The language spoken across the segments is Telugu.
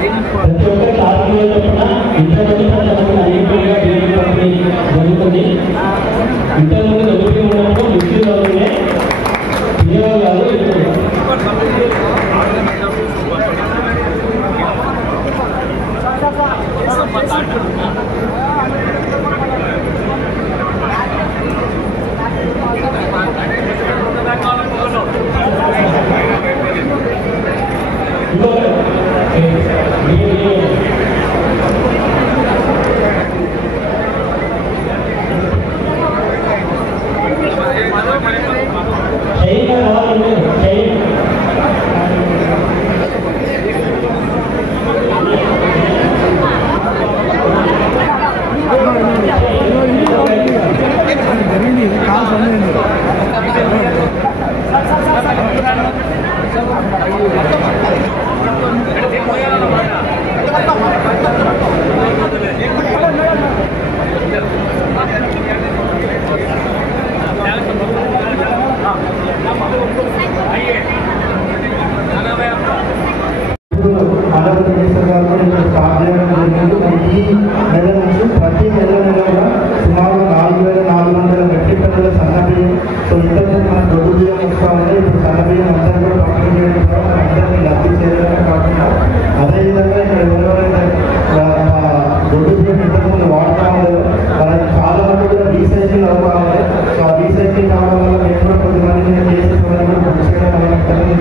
ప్రతి ఒక్కరి క్లాసులో చెప్పిన ఇంతమంది అన్నింటిగా జరుగుతుంది. ఇంతకుముందు చదువుతూ ఉన్నప్పుడు నిశ్చితంగానే వినియోగాలు ప్రతి నెల నెలగా సుమారు 4400 మెట్రిక్ టన్నుల సన్నబియ్యం. సో ఇంతకు మన దొడ్డు బియ్యం వస్తూ ఉంటే ఇప్పుడు సన్నబియ్యం అందరూ కూడా పంపిణీ చేయడం ద్వారా అందరినీ లబ్ధి చేయడమే కాకుండా అదేవిధంగా ఇక్కడ ఎవరెవరైతే దొడ్డు బియ్యం ఇంతకుముందు వాడుతూ ఉండదు వాళ్ళకి చాలా మంది కూడా రీసైక్లింగ్ అవుతా ఉంది. సో ఆ రీసైక్లింగ్ కావడం వల్ల మేము కూడా కొద్దిమంది కేసెస్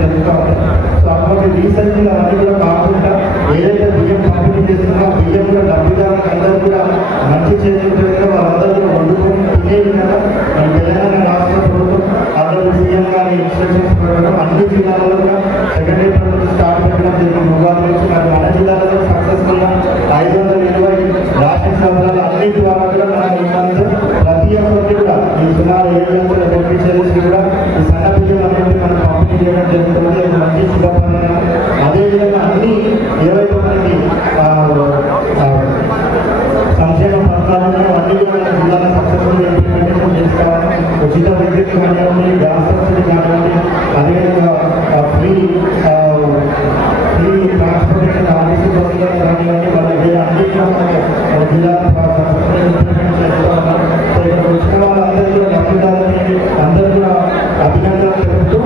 జరుగుతూ ఉంది. సో అటువంటి రీసైక్లింగ్ అవన్నీ కూడా కాకుండా ఏదైతే బియ్యం పంపిణీ చేస్తున్నా బియ్యం కూడా డబ్బుదారులకు అందరూ కూడా మంచి చేస్తుంటే వాళ్ళందరూ కూడా వండుకొని తినే విధంగా మన తెలంగాణ రాష్ట్ర ప్రభుత్వం అందరూ సీఎం గారి ఇన్స్ట్రక్షన్స్ ప్రకారం అన్ని జిల్లాలలో కూడా సెకండరీ ప్రభుత్వం స్టార్ట్ పెట్టడం జరిగింది. ఉగాది నుంచి మరి మన జిల్లాలో సక్సెస్ఫుల్గా 520 రాష్ట్ర సంస్థలు అన్నింటి ద్వారా కూడా మనం ఇవ్వాలి. ప్రతి ఒక్కరికి కూడా ఈ సుమారు 700 బెనిఫిషరీస్ కూడా ఈ సన్న బియ్యం అనేది మనం పంపిణీ చేయడం జరుగుతుంది. అది మంచి శుభపరిణామం. అదేవిధంగా అన్ని ఏవైతే మనకి సంక్షేమ పథకాలను అన్ని కూడా మన జిల్లాలో సక్సెస్ఫుల్గా ఇంప్లిమెంటేషన్ చేసుకోవాలి. ఉచిత విద్యుత్ కానివ్వండి, గ్యాస్ సబ్సిడీ కానివ్వండి, అదేవిధంగా ఫ్రీ ట్రాన్స్పోర్టేషన్ ఆర్టీసీ బస్సులు కానివ్వండి, వాళ్ళకి అన్ని కూడా మన జిల్లాలో సక్సెస్ఫుల్గా ఇంప్లిమెంట్ చేసుకోవాలి. సో ఇక్కడ వచ్చిన వాళ్ళందరూ కూడా లబ్ధిదారులని అందరూ కూడా అభినందనలు తెలుపుతూ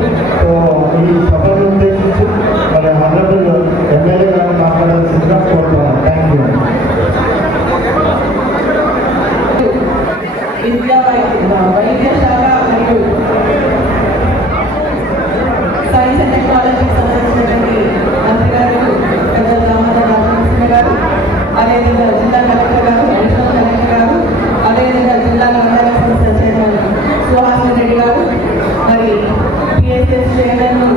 ఈ సభను ఉద్దేశించి మరి హండ్రెడ్ ఎమ్మెల్యే గారు మాట్లాడాల్సిందిగా కోరుతున్నాను. Thank you. వైద్యశాల మరియు సైన్స్ అండ్ టెక్నాలజీ సంబంధించినటువంటి మంత్రి గారు పెద్దల రామచంద్ర రామకృష్ణ గారు, అదేవిధంగా జిల్లా కలెక్టర్ గారు, అడిషనల్ కలెక్టర్ గారు, అదేవిధంగా జిల్లా వ్యవసాయ సంస్థ చైర్మన్ సుహాసిని రెడ్డి గారు, మరి పిఎస్ఎస్ చైర్మన్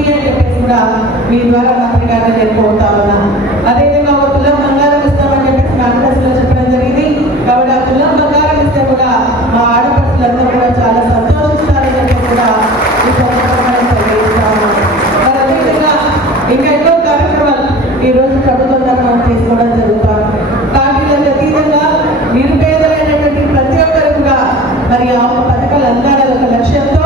ఉంది అని చెప్పేసి కూడా మీ ద్వారా మంత్రి గారిని నేను కోరుతా ఉన్నా. అదేవిధంగా ఒక తులం బంగారం ఇస్తామని చెప్పేసి మేనిఫెస్టోలో చెప్పడం జరిగింది. కాబట్టి ఆ తులం బంగారం ఇస్తే కూడా మా ఆడపడుచులందరూ కూడా చాలా సంతోషిస్తారని చెప్పి కూడా ఈ సందర్భంగా తెలియజేస్తా ఉన్నాను. మరి అదేవిధంగా ఇంకా ఎన్నో కార్యక్రమాలు ఈ రోజు ప్రభుత్వం ద్వారా మనం తీసుకోవడం జరుగుతాం. పార్టీలకు అతీతంగా నిరుపేదలైనటువంటి ప్రతి ఒక్కరు కూడా మరి ఆ పథకాలు అందాలని ఒక లక్ష్యంతో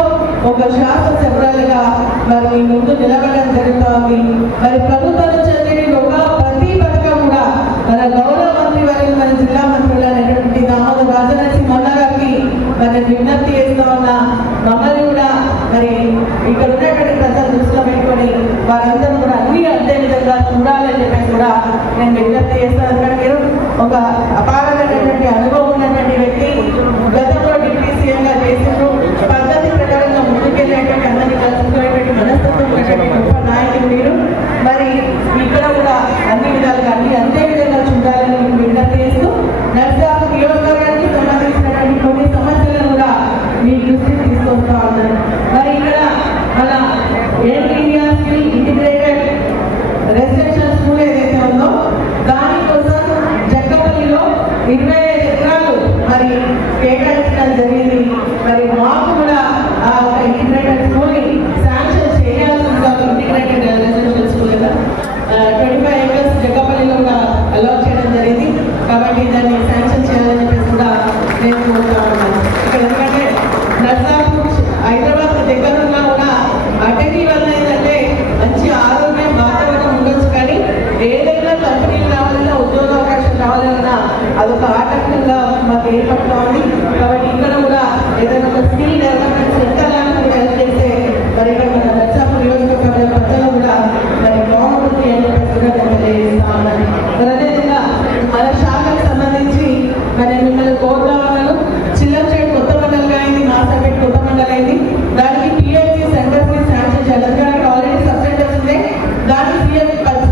ఒక శాసనసభ్యులుగా మరి మీ ముందు నిలబడడం జరుగుతోంది. మరి ప్రభుత్వం నుంచి ఒక ప్రతి పథకం కూడా మన గౌరవ మంత్రి వర్యులు మన జిల్లా మంత్రులు అనేటువంటి దామోదర్ రాజనరసింహన్న గారికి మరి విజ్ఞప్తి చేస్తా ఉన్నా. మమ్మల్ని కూడా మరి ఇక్కడ ఉన్నటువంటి ప్రజలు దృష్టిలో పెట్టుకొని వారందరూ కూడా అన్ని అదే విధంగా చూడాలని చెప్పేసి కూడా నేను విజ్ఞప్తి చేస్తాను. ఎందుకంటే మీరు ఒక అపారమైనటువంటి అనుభవం ఉన్నటువంటి వ్యక్తి, గతంలో డిప్యూటీ సీఎంగా చేసినారు. పద్ధతి ప్రకారంగా ముందుకెళ్ళేటువంటి అందరినీ కలుసుకునేటువంటి మనస్తత్వం ఉన్నటువంటి గొప్ప నాయకులు మీరు. మరి ఇక్కడ కూడా అన్ని విధాలుగా అంతే విధంగా చూడాలని నేను విజ్ఞప్తి చేస్తూ నర్సాపు నియోజకవర్గానికి సంబంధించినటువంటి కొన్ని సమస్యలను కూడా మీ దృష్టికి తీసుకొస్తా ఉన్నాను. మరి ఇక్కడ మన India skill integrated residential school ఏదైతే ఉందో దానికోసం జక్కపల్లిలో 25 ఎకరాలు మరి కేటాయించడం జరిగింది. మరి మాకు కూడా ఆ ఇంటిగ్రేటెడ్ స్కూల్ ని శాంక్షన్ చేయాల్సిందిగా ఇంటిగ్రేటెడ్ రెసిడెన్షియల్ స్కూల్ 25 ఎకర్స్ జక్కపల్లిలో కూడా అలాట్ చేయడం జరిగింది. కాబట్టి దాన్ని శాంక్షన్ చేయాలని చెప్పేసి కూడా నేను కోరుతా ఉన్నాను. ఇక్కడ ఎందుకంటే నర్సాపూర్ హైదరాబాద్ దగ్గర ఉన్నా కూడా అటవీ వల్ల ఏంటంటే మంచి ఆరోగ్యం వాతావరణం ఉండొచ్చు, కానీ ఏదైనా కంపెనీలు రావాలన్నా ఉద్యోగ అవకాశం రావాలన్నా అదొక ఆటంకంగా మాకు ఏర్పడుతూ ఉంది. కాబట్టి ఇక్కడ కూడా ఏదైనా ఒక స్కిల్ డెవలప్మెంట్ సెంటర్ లాంటి హెల్ప్ చేస్తే మరి ఇక్కడ మన నర్సాపూర్ నియోజకవర్గ ప్రజలు కూడా మరి బాగుంటుంది అని చెప్పేసి కూడా నేను తెలియజేస్తా ఉన్నాను. మరి అదేవిధంగా మన శాఖకు సంబంధించి మరి మిమ్మల్ని కోరుతా ఉన్నాను. చిల్లంచేటి కొత్త మండలిగా అయింది, మాసాపేట కొత్త మండలి అయింది. దానికి పిహెచ్సి సెంటర్స్ ని శాంక్షన్ చేయాలి. ఎందుకంటే ఆల్రెడీ సబ్ సెంటర్స్ ఉంది, దాన్ని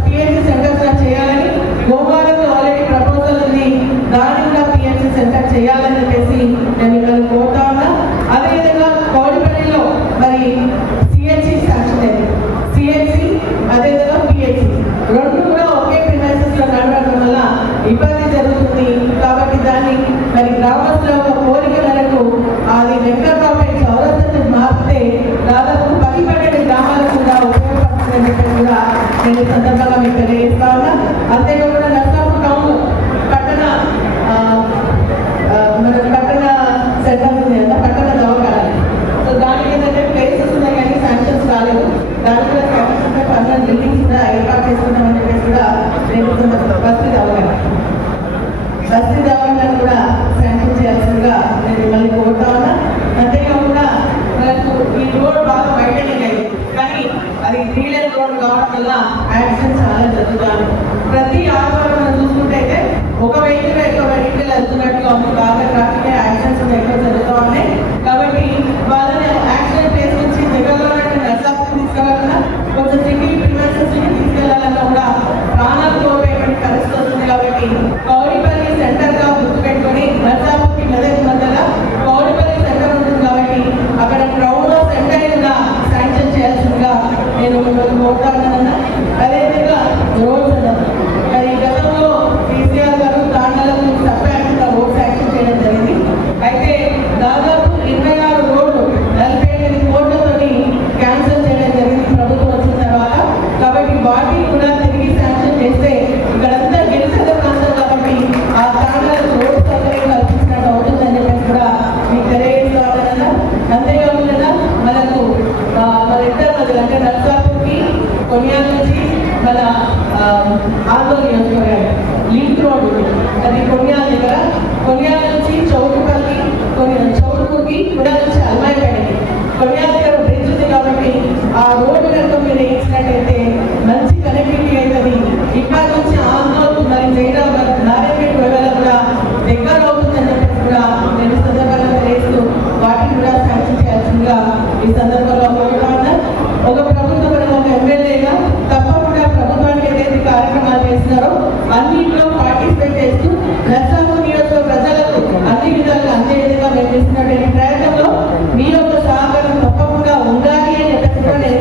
పిహెచ్సి సెంటర్స్ గా చేయాలని గోవాలకు ఆల్రెడీ ప్రపోజల్ ఉంది, దాన్ని కూడా పిహెచ్సి సెంటర్ చేయాలని చెప్పేసి నేను మిమ్మల్ని కోరుతా ఉన్నా. అదేవిధంగా కౌడిపల్లిలో మరి సిహెచ్సి శాంక్షన్ అయింది. సిహెచ్సి అదేవిధంగా పిహెచ్సి రెండు కూడా ఒకే ప్రిమైసెస్ లో నడవడం వల్ల ఇబ్బంది జరుగుతుంది. కాబట్టి దాన్ని మరి గ్రామస్తుల ఒక కోరిక మేరకు అది వెంకటరావుపేట చౌరస్తను మార్పితే దాదాపు 10-12 గ్రామాలకు కూడా ఉపయోగపడుతుందని చెప్పి కూడా నేను సందర్భంగా మీకు తెలియజేస్తా ఉన్నా. అంతేకాకుండా నర్సాపూర్ టౌన్ పట్టణ మన పట్టణ సెంటర్ ఉంది కదా, పట్టణ దవాఖానాలు. సో దానికి ఏంటంటే ప్లేసెస్ ఉన్నాయి కానీ శాంక్షన్స్ రాలేదు. దానికి కూడా శాంక్షన్స్ ఉంటే పర్మనెంట్ బిల్డింగ్స్ కూడా ఏర్పాటు చేసుకుంటామని చెప్పేసి కూడా నేను బస్తీ దవాఖానాలు కూడా శాంక్షన్ చేయాల్సిందిగా నేను మిమ్మల్ని కోరుతా ఉన్నా. అంతేకాకుండా మనకు ఈ రోడ్ బాగా వైడనింగ్ అయింది, కానీ అది 3 లేన్ రోడ్ కావడం వల్ల యాక్సిడెంట్స్ చాలా జరుగుతాయి. ప్రతి ఆదివారం మనం చూసుకుంటే అయితే ఒక వెహికల్ ఎక్కువ వెహికల్ వెళ్తున్నట్టుగా ఉంది. బాగా ట్రాఫిక్ యాక్సిడెంట్స్ ఎక్కువ జరుగుతూ ఉన్నాయి. కాబట్టి వాళ్ళని యాక్సిడెంట్ ప్లేస్ నుంచి దగ్గరలో నర్సాపూర్ తీసుకెళ్ళాలన్నా కొంచెం సిటీ ప్రిమైసెస్ తీసుకెళ్లాలన్నా కూడా ప్రాణాలు కోల్పోయేటువంటి పరిస్థితి వస్తుంది. కాబట్టి కౌడిపల్లి సెంటర్ గా గుర్తుపెట్టుకొని నర్సాపూర్కి మెదక్ మధ్యలో కౌడిపల్లి సెంటర్ ఉంటుంది. కాబట్టి అక్కడ క్రౌడ్ సెంటర్ కూడా శాంక్షన్ చేయాల్సిందిగా నేను మిమ్మల్ని కోరుతానన్నా. అదేవిధంగా రోడ్స్ మరి గతంలో కేసీఆర్ గారు తాండాలకు సపరేట్గా రోడ్ శాంక్షన్ చేయడం జరిగింది. అయితే దాదాపు 26 రోడ్లు 48 కోట్లతోటి క్యాన్సిల్ చేయడం జరిగింది ప్రభుత్వం వచ్చిన తర్వాత. కాబట్టి వాటిని కూడా తిరిగి శాంక్షన్ చేస్తే ఇక్కడంతా గిరిజన ప్రాంతం కాబట్టి ఆ తాండాలకు రోడ్ సౌకర్యం కల్పించినట్టు అవుతుందని చెప్పేసి కూడా మీకు తెలియజేస్తామన్నా. అంతేకాకుండా మనకు మన ఇద్దరు మధ్యలో అంటే నర్సాపూర్కి కొనియాల నుంచి మన ఆందోళన నియోజకవర్గం లింక్ రోడ్ ఉంది. అది కొనియాల దగ్గర, కొనియాల నుంచి చౌటుపల్లి, చౌటుపూర్కి కూడా నుంచి అల్మాయిపేటకి కొనియాల దగ్గర బ్రిడ్జ్ ఉంది. కాబట్టి ఆ రోడ్డు కనుక మీరు వేయించినట్టయితే మంచి కనెక్టివిటీ అవుతుంది. ఇక్కడ నుంచి ఆందోళన మరి జైరాబాద్ నారాయణపేట వేళ కూడా దగ్గర అవుతుందని చెప్పేసి కూడా నేను సందర్భంగా తెలియజేస్తూ వాటిని కూడా శాంక్షన్ చేయాల్సిందిగా ఈ సందర్భంలో కోరుతున్నా. ఒక ప్రభుత్వం ఒక ఎమ్మెల్యేగా తప్పకుండా ప్రభుత్వానికి ఏదైతే కార్యక్రమాలు చేస్తున్నారో అన్నింటిలో పార్టిసిపేట్ చేస్తూ నర్సాపూర్ నియోజకవర్గ ప్రజలకు అన్ని విధాలుగా అందే విధంగా మేము చేస్తున్నటువంటి ప్రయత్నంలో మీ యొక్క సహకారం తప్పకుండా ఉండాలి అని చెప్పేసి కూడా నేను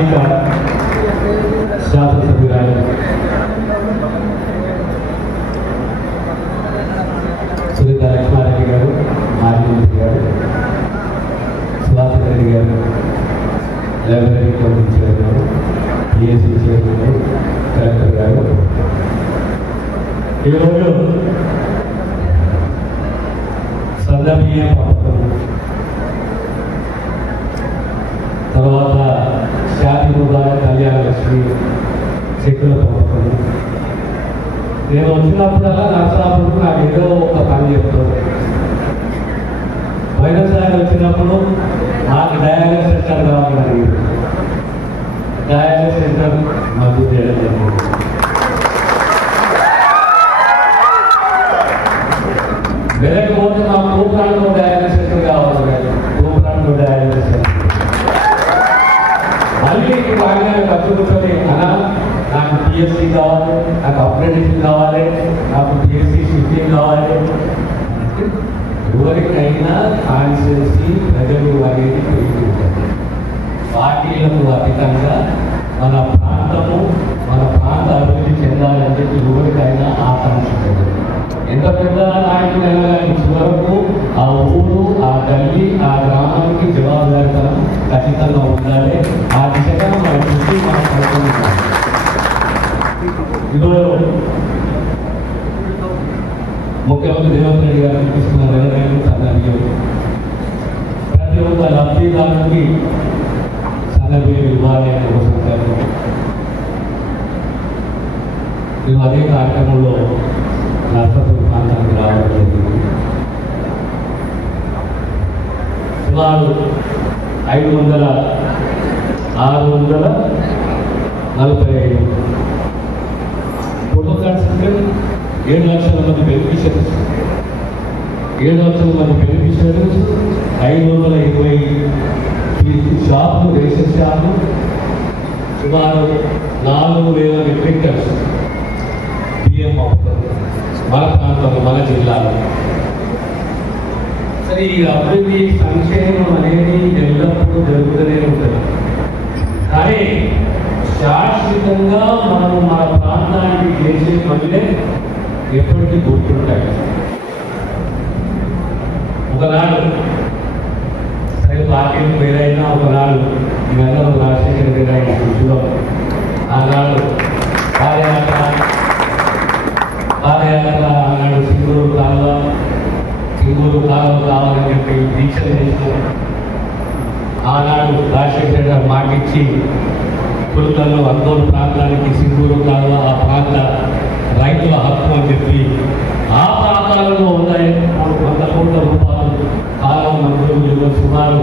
స్థానిక శాసనసభ్యురాలు సునీత లక్ష్మారెడ్డి గారు, మాజీ మంత్రి గారు, సుభాష్ రెడ్డి గారు, library committee chairman, PSC chairman, collector గారు, ఈరోజు సందర్భీయ పథకం తర్వాత శాంతి ముదాయ కళ్యాణ లక్ష్మి చెక్కుల పథకం. నేను వచ్చినప్పుడల్లా నర్సాపురకు నాకు ఏదో ఒక పని చెప్తాను. పోయినసారి వచ్చినప్పుడు నాకు డయాలసిస్ సెంటర్ కావాలని డయాలసిస్ సెంటర్ మంజూరు చేయడం జరిగింది. వెళ్ళకపోతే మా ప్రోగ్రాంలో డయాలసిస్ సెంటర్ కావాలి, ప్రోగ్రాంలో డయాలసిస్ సెంటర్. మళ్ళీ బాగా ఖర్చు కూర్చొని అలా నాకు పిఎస్సి కావాలి, నాకు అప్రెంటిస్ కావాలి, నాకు పిఎస్సి షిఫ్టింగ్ కావాలి. ఎవరికైనా కాన్స్టిట్యున్సీ ప్రజలు అనేది పెరుగుతుంది. పార్టీలకు అతీతంగా మన ప్రాంతము, మన ప్రాంత అభివృద్ధి చెందాలని చెప్పి ఎవరికైనా ఆకాంక్ష ఉంటుంది. ఎంత పెద్ద నాయకులు వెళ్ళాలని చివరకు ఆ ఊరు, ఆ గల్లీ, ఆ గ్రామానికి జవాబుదారితనం ఖచ్చితంగా ఉండాలి. ఆ దిశగా మన దృష్టి మనం పడుతున్నాం. ఈరోజు ముఖ్యమంత్రి రేవంత్ రెడ్డి గారు చూపిస్తున్న నిర్ణయం సందర్భంగా ప్రతి ఒక్క లబ్ధిదారునికి సందర్భం ఇవ్వాలి అని కోరుకుంటారు. మేము అదే కార్యక్రమంలో నర్సాపూర్ ప్రాంతానికి రావడం జరిగింది. సుమారు 645 ఫోటో కార్డ్స్ 7 లక్షల మంది బెనిఫిషరీస్, 7 లక్షల మంది బెనిఫిషరీస్, 520 షాపులు, రేషన్ షాపులు, సుమారు 4000 మెట్రిక్ టన్స్ బియ్యం అవుతుంది మన ప్రాంతంలో, మన జిల్లాలో. సరే, ఈ అభివృద్ధి సంక్షేమం అనేది ఎల్లప్పుడూ జరుగుతూనే ఉంటుంది. కానీ శాశ్వతంగా మనం మన ప్రాంతానికి చేసే పనులే ఎప్పటికీ గుర్తుంటాయి. ఒకనాడు సరే పార్టీలు వేరైనా, ఒకనాడు మేధావు రాజశేఖర గారి కృషిలో ఆనాడు పాదయాత్ర ఆనాడు సింగూరు కాలువ కావాలని చెప్పి దీక్షలు చేసినారు. ఆనాడు రాజశేఖర గారు మాటిచ్చి కులతల్లో అందోళన ప్రాంతానికి సింగూరు కాలువ, ఆ ప్రాంత రైతుల హక్కు అని చెప్పి ఆ ప్రాంతాలలో ఉన్నాయి 100 కోట్ల రూపాయలు కాలం మంజూరు, సుమారు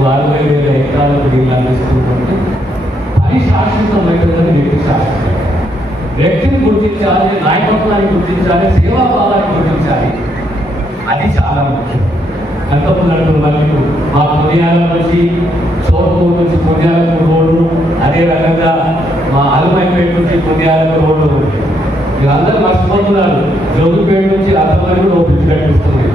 60,000 ఎకరాలకు నీళ్ళు అందిస్తుంటే అది శాశ్వతమైనదని వ్యక్తి శాశ్వతం. వ్యక్తిని గుర్తించాలి, నాయకత్వాన్ని గుర్తించాలి, సేవాభావాన్ని గుర్తించాలి. అది చాలా ముఖ్యం. అంతకుముందు మళ్ళీ మా పుణ్యాల నుంచి చోరకూరు నుంచి పుణ్యాలకు రోడ్డు, అదే రకంగా మా అలమైపేట నుంచి పుణ్యాలకు రోడ్డు. వీళ్ళందరూ మర్చిపోతున్నారు. జోగిపేట నుంచి అర్థమని కూడా ఓ బ్రిడ్జ్ కట్టిస్తుంది.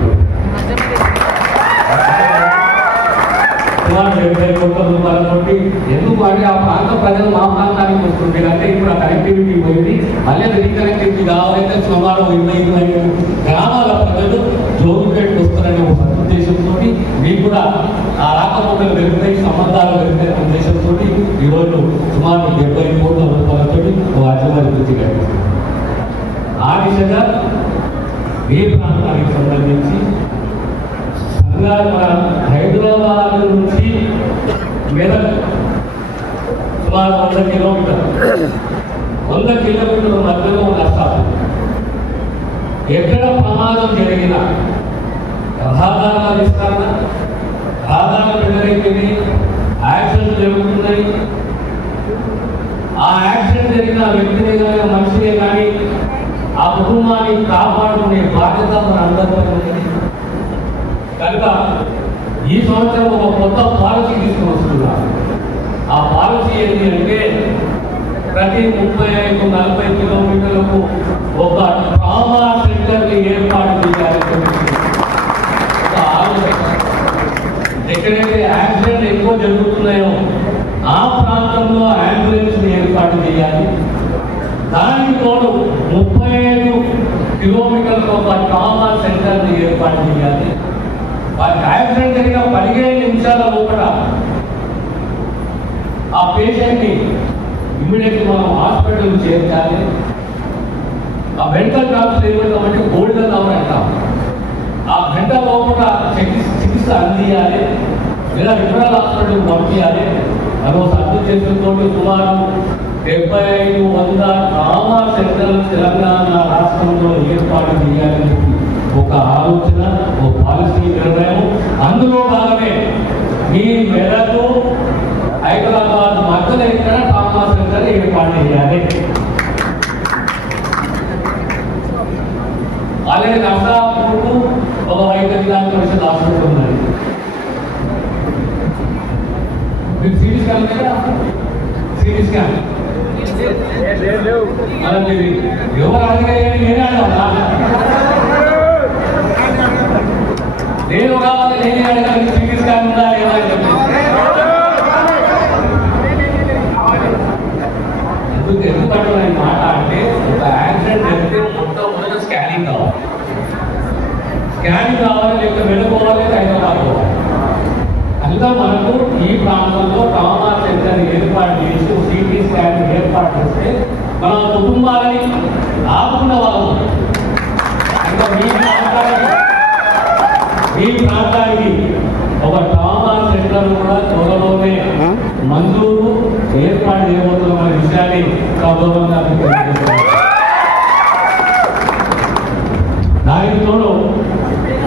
సుమారు 70 కోట్ల రూపాయలతోటి. ఎందుకు అంటే ఆ ప్రాంత ప్రజలు మా ప్రాంతానికి వస్తుంది అంటే ఇప్పుడు ఆ కనెక్టివిటీ పోయింది. మళ్ళీ రీకనెక్టివిటీ కావాలంటే సుమారు 25 గ్రామాల ప్రజలు జోగిపేటకు వస్తారనే ఒక ఉద్దేశంతో మీకు కూడా ఆ రాకపోకలు పెరుగుతాయి, సంబంధాలు పెరుగుతాయి ఉద్దేశంతో ఈరోజు సుమారు 70 కోట్ల రూపాయలతో అభివృద్ధి కట్టిస్తుంది. ఆ దిశగా ఏ ప్రాంతానికి సంబంధించి మన హైదరాబాద్ నుంచి మెదక్ సుమారు 100 కిలోమీటర్ల మధ్యలో నష్టాలు. ఎక్కడ ప్రమాదం జరిగినా రహదారుల విస్తరణ, రహదారులు పెద్దరైపోయి యాక్సిడెంట్ జరుగుతున్నాయి. ఆ యాక్సిడెంట్ జరిగిన వ్యక్తినే కానీ మనిషినే కానీ ఆ కుటుంబాన్ని కాపాడుకునే బాధ్యత మన అందరిపై ఉంది. కనుక ఈ సంవత్సరం ఒక కొత్త పాలసీ తీసుకుని వస్తున్నారు. ఆ పాలసీ ఏంటి అంటే ప్రతి 35-40 కిలోమీటర్లకు ఒక ట్రామా సెంటర్ని ఏర్పాటు చేయాలని ఎక్కడైతే యాక్సిడెంట్ ఎక్కువ జరుగుతున్నాయో ఆ ప్రాంతంలో ప్రాంతంలో అంబులెన్స్ ఏర్పాటు చేయాలి. దానికి తోడు 35 కిలోమీటర్లకు ఒక ట్రామా సెంటర్ ఏర్పాటు చేయాలి. వారికి యాక్సిడెంట్ జరిగిన 15 నిమిషాల లోపల ఆ పేషెంట్ని ఇమ్మీడియట్గా మనం హాస్పిటల్ చేర్చాలి. ఆ మెంటల్ డాక్టర్ ఏమంటామంటే గోల్డెన్ అవర్ అంటాం. ఆ గంట లోపల చికిత్స అందియాలి లేదా రిఫరల్ హాస్పిటల్ పంపించాలి. మనం సర్దు చేసుకుంటూ సుమారు 75-100 ట్రామా సెంటర్లు తెలంగాణ రాష్ట్రంలో ఏర్పాటు చేయాలని ఒక ఆలోచన, ఒక పాలసీ నిర్ణయం. అందులో భాగమే మీ మెదడు హైదరాబాద్ మధ్యలో ఇక్కడ ట్రామా సెంటర్ ఏర్పాటు చేయాలి. అలాగే నర్సాపూర్కు ఒక వైద్య విధాన పరిషత్ హాస్పిటల్ ఉన్నది. మీరు సిటీ స్కాన్ కదా, సిటీ స్కాన్ ఎవరు అడిగా నేనే అడగా, నేను కావాలి నేనే అడగాలి. సిటీ స్కాన్ ఉందా లేదా అని చెప్పి ఎందుకంటే మాట అంటే ఒక యాక్సిడెంట్ జరిగితే మొట్టమొదటి స్కానింగ్ కావాలి. స్కానింగ్ కావాలి, లేకపోతే వెళ్ళిపోవాలి, హైదరాబాద్ పోవాలి. అందులో మనకు ఈ ప్రాంతంలో ట్రామా సెంటర్ ఏర్పాటు చేసి సిటీ స్కాన్ ఏర్పాటు చేస్తే మన కుటుంబాలని ఆపుకున్న వాళ్ళు ఇంకా మీ ప్రాంతానికి ఒక ట్రామా సెంటర్ కూడా త్వరలోనే మంజూరు ఏర్పాటు చేయబోతున్న విషయాన్ని గౌరవంగా తెలియజేస్తున్నారు. దానికి తోడు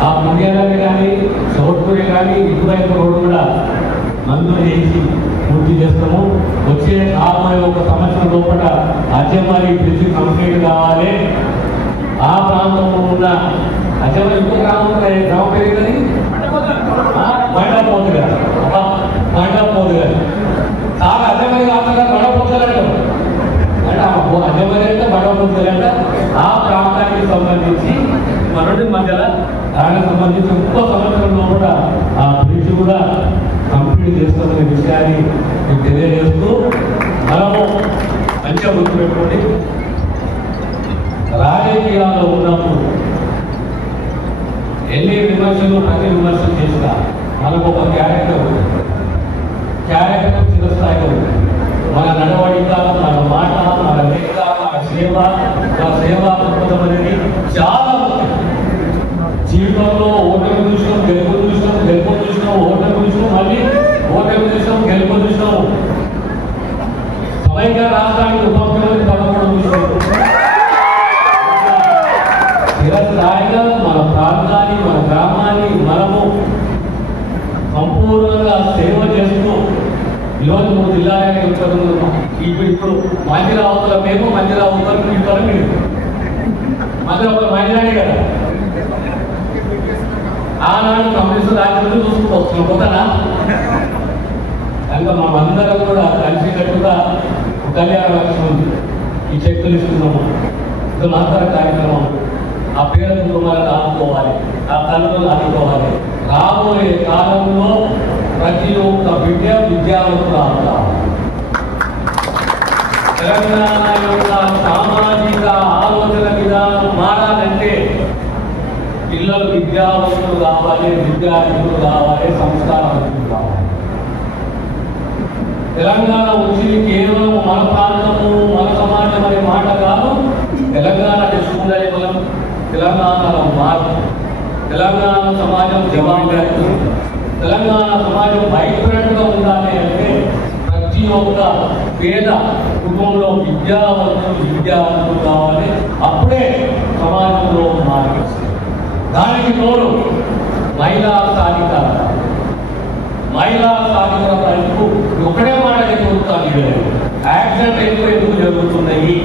ఆ మండ్యాలని కానీ చౌట్పూరి కానీ ఇటువైపు రోడ్డు కూడా మంజూరు చేసి పూర్తి చేస్తాము. వచ్చే 41 సంవత్సరం లోపల అచ్చమారి బ్రిడ్జ్ కంప్లీట్ కావాలి. ఆ ప్రాంతంలో ఉన్న అచ్చమారి ఇంకో గ్రామం పేరు కానీ మండపోతు గారు చాలా అచ్చమారి కాకుండా మండపోతారంట. అచ్చమారి అంటే మండపోతారంట. ఆ ప్రాంతానికి సంబంధించి మనటి మధ్యలో దానికి సంబంధించి ఇంకో సంవత్సరంలో కూడా ఆ బ్రిడ్జ్ కూడా కంప్లీట్ చేస్తామనే విషయాన్ని మీకు తెలియజేస్తూ మనము మంచిగా గుర్తుపెట్టుకోండి. రాజకీయాల్లో ఉన్నప్పుడు ఎన్ని విమర్శలు ప్రతి విమర్శలు చేసినా మనకు ఒక క్యారెక్టర్ చిరస్థాయిగా ఉంది. మన నడవడిక, మన మాట, మన లేఖ, మన సేవా దృక్పథం అనేది చాలా ముఖ్యం. జీవితంలో ఓటమి చూసినాం, గెలుపు చూసినాం, ఓటమి చూసినాం, మళ్ళీ ఓటమి చూసినాం, గెలుపు చూసినాం. సమైక్య రాష్ట్రానికి ఉప ముఖ్యమంత్రి పదకొండు చూసినాం. చిరస్థాయిగా మన ప్రాంతాన్ని, మన గ్రామాన్ని మనము సంపూర్ణంగా సేవ చేస్తూ ఈరోజు 3 జిల్లాలనే ఇప్పుడు మంచిరావుతుల మేము మంచిరావుతుల ఇవ్వడం మీరు మధ్య ఒక మంచిరాడే కదా. ఆనాడు కమ్యూనిస్టు రాజ్యంలో చూసుకుంటూ వస్తున్నాం కొత్తనా. కనుక మనమందరం కూడా కలిసికట్టుగా కళ్యాణ లక్ష్యం ఈ చెక్కులు ఇస్తున్నాము. ఇది మాత్రం కార్యక్రమం. ఆ పేరును మనం ఆదుకోవాలి, ఆ తల్లులను ఆదుకోవాలి. రాబోయే కాలంలో ప్రతి ఒక్క విద్యావంతులు అవుతారు. తెలంగాణ యొక్క సామాజిక ఆలోచన విధానం మారాలంటే పిల్లలు విద్యావంతులు కావాలి, విద్యార్థులు కావాలి, సంస్కారవంతులు కావాలి. తెలంగాణ వచ్చింది కేవలం మన ప్రాంతము, మన సమాజం అనే మాట కాదు. తెలంగాణ తెలుసుకునే తెలంగాణలో మార్పు, తెలంగాణ సమాజం జవాబుదారీ, తెలంగాణ సమాజం వైబ్రెంట్గా ఉండాలి అంటే ప్రతి ఒక్క పేద కుటుంబంలో విద్యావంతులు కావాలి. అప్పుడే సమాజంలో మార్పు. దానికి తోడు మహిళా సాధికారత ఎందుకు ఒకటే మాట చెప్పుతాను. యాక్సిడెంట్ ఎందుకు జరుగుతున్నాయి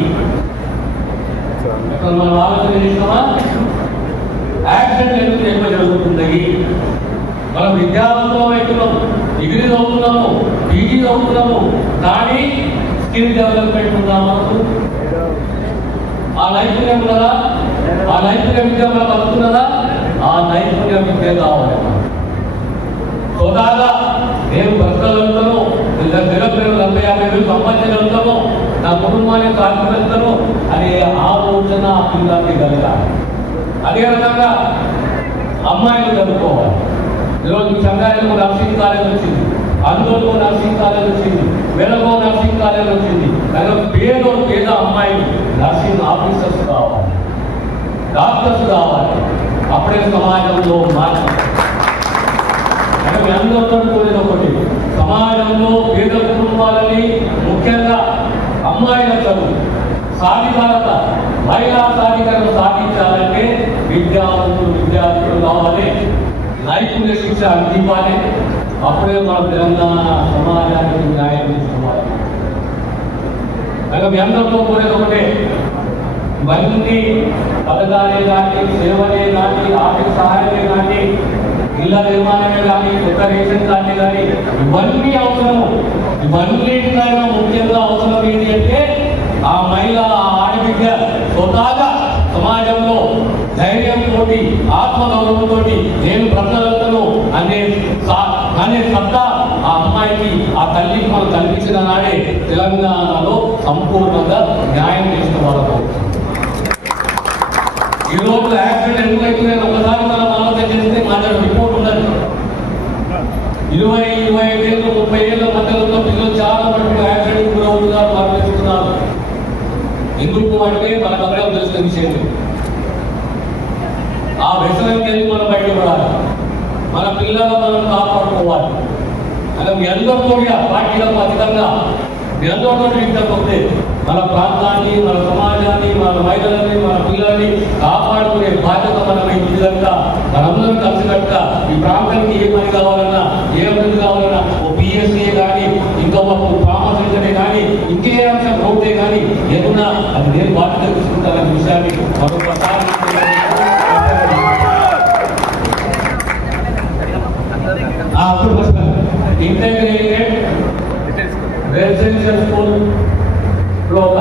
మనం ఆలోచన చేసినామా? యాక్సిడెంట్ ఎందుకు జరుగుతున్నాయి? మనం విద్యావంతులం అవుతున్నాం, డిగ్రీ చదువుతున్నాము, పీజీ చదువుతున్నాము, కానీ స్కిల్ డెవలప్మెంట్ ఉందా మనకు? ఆ నైపుణ్యం కదా, ఆ నైపుణ్య విద్య మనం వస్తున్నదా? ఆ నైపుణ్య విద్య కావాలి. సోదాగా నేను భర్తలను 40,000 40,000 కుటుంబాన్ని కాల్చిపెడతారో అనే ఆలోచన ఆ పిల్లలకి కలగాలి. అదే రకంగా అమ్మాయిలు చదువుకోవాలి. ఈరోజు సంగారెడ్డిలో నర్సింగ్ కాలేజ్ వచ్చింది, అందులో నర్సింగ్ కాలేజ్ వచ్చింది, వెలగో నర్సింగ్ కాలేజ్ వచ్చింది. పేద అమ్మాయిలు నర్సింగ్ ఆఫీసర్స్ కావాలి, డాక్టర్స్ కావాలి. అప్పుడే సమాజంలో మార్పు. అందరితో కూడిన ఒకటి సమాజంలో పేద కుటుంబాలని, ముఖ్యంగా అమ్మాయిల చదువు సాధికారత, మహిళా సాధికారత సాధించాలంటే విద్యార్థులు కావాలి, నైపుణ్య శిక్ష అందివ్వాలి. అప్పుడే మన తెలంగాణ సమాజానికి న్యాయం తీసుకోవాలి. మీ అందరితో కూడిన ఒకటే, ఇవన్నీ పథకాలే కానీ, సేవలే కానీ, ఆర్థిక సహాయమే కానీ, ఇళ్ల నిర్మాణమే కానీ, కొత్త రేషన్ కార్డు కానీ, ఇవన్నీ అవసరము. ఇవన్నిటికైనా ముఖ్యంగా అవసరం ఏంటి అంటే ఆ మహిళ, ఆ ఆడబిడ్డ స్వతహాగా సమాజంలో ధైర్యంతో, ఆత్మగౌరవంతో నేను బ్రతకగలుగుతాను అనే సత్తా ఆ అమ్మాయికి, ఆ తల్లికి మనం కల్పించిన నాడే తెలంగాణలో సంపూర్ణంగా న్యాయం చేసిన వాళ్ళకు. ఈ రోజు యాక్సిడెంట్ ఎందుకైతే ఒకసారి మనం ఆలోచన చేస్తే మాట్లాడే రిపోర్ట్ ఉండదు. 20-25 ఏళ్ళు 30 ఏళ్ళ మధ్యలో పిల్లలు చాలా మటుకు యాక్సిడెంట్ గురవుతున్నారు, మరణిస్తున్నారు. ఎందుకు అంటే మనకందరం తెలిసిన విషయం. ఆ వ్యసనం తెలిసి మనం బయటపడాలి, మన పిల్లలను మనం కాపాడుకోవాలి. అలా మీ అందరితో పార్టీలకు అధికంగా మీ అందరితో విజ్ఞప్తి, మన ప్రాంతాన్ని, మన సమాజాన్ని, మన మహిళలని, మన పిల్లల్ని కాపాడుకునే బాధ్యత మనమే. ఈ విధంగా మనందరం కలిసినట్టుగా ఈ ప్రాంతానికి ఏ పని కావాలన్నా, ఏ అభివృద్ధి కావాలన్నా, ఓ పిఎస్సీ కానీ, ఇంకొక ఫార్మసీ కానీ, ఇంకే అంశం రోడ్డే కానీ ఏమన్నా అది నేను బాధ్యత తీసుకుంటాననే విషయాన్ని మరొకసారి ఇంటెగ్రేటెడ్ రెసిడెన్షియల్ స్కూల్ లో ఒక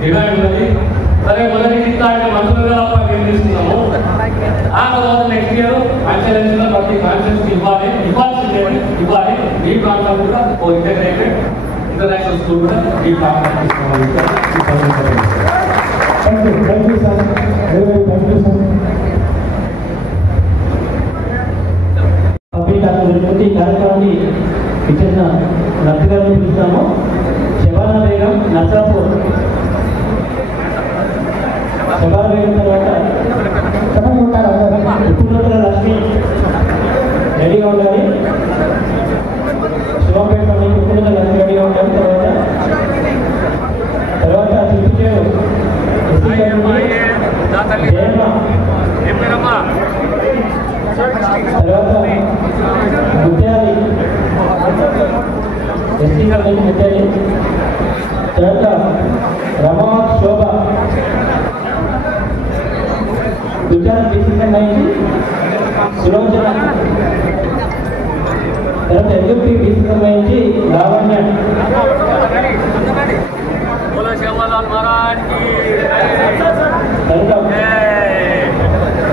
డిమాండ్ ఉన్నది. సరే, మొదటి ఇంత అంటే మంత్రులుగా ఏం చేస్తున్నాము, ఆ తర్వాత నెక్స్ట్ ఇయర్ కాన్స్టిట్యూన్సీలో ప్రతి కాన్స్టిట్యూన్సీకి ఇవ్వాలి. ఈ ప్రాంతం కూడా ఓ ఇంటెగ్రేటెడ్ ఇంటర్నేషనల్ స్కూల్ కూడా ఈ ప్రాంతానికి కార్యక్రమాన్ని ఇచ్చిన నర్సు గారిని పిలుస్తాము. శబానా బేగం నర్సాపూర్, శబానా బేగం తర్వాత ఉప్పునూతల లక్ష్మి రెడీగా ఉండాలి. శివంపేట పల్లి ఉప్పునూతల లక్ష్మి రెడీగా ఉండాలి. తర్వాత చిత్తూరు తర్వాత ముత్యాలి ఎస్టీ కాలేజ్ ముత్యాలి, తర్వాత రమావత్ శోభ గుజరాత్ బీసీ సంబంధించి సులోచన, తర్వాత ఎల్ఎంపీ బీసీ సంబంధించి లావణ్య, తర్వాత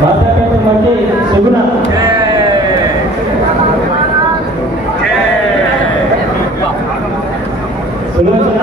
మాతాపేట మంచి సుగుణ, సులోచన,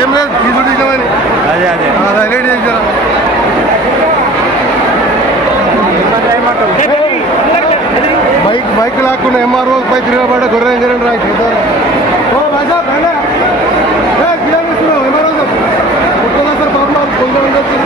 ఏం లేదు తీసుకుంటామని అదే అదే హైలైట్ చేశారా బైక్ లాక్కున్న ఎంఆర్ఓ పై తిరగబడ్డ గొర్రె ఇంజనీర్ రాయి ఓ భాషా ఎంఆర్ఓ సార్ పాపం కొంచెం ఉండొచ్చు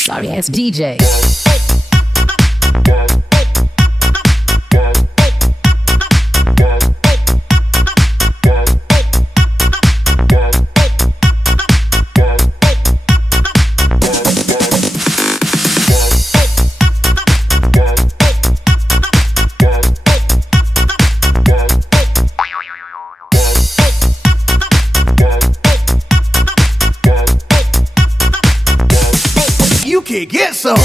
Sorry ass DJ. You can get some.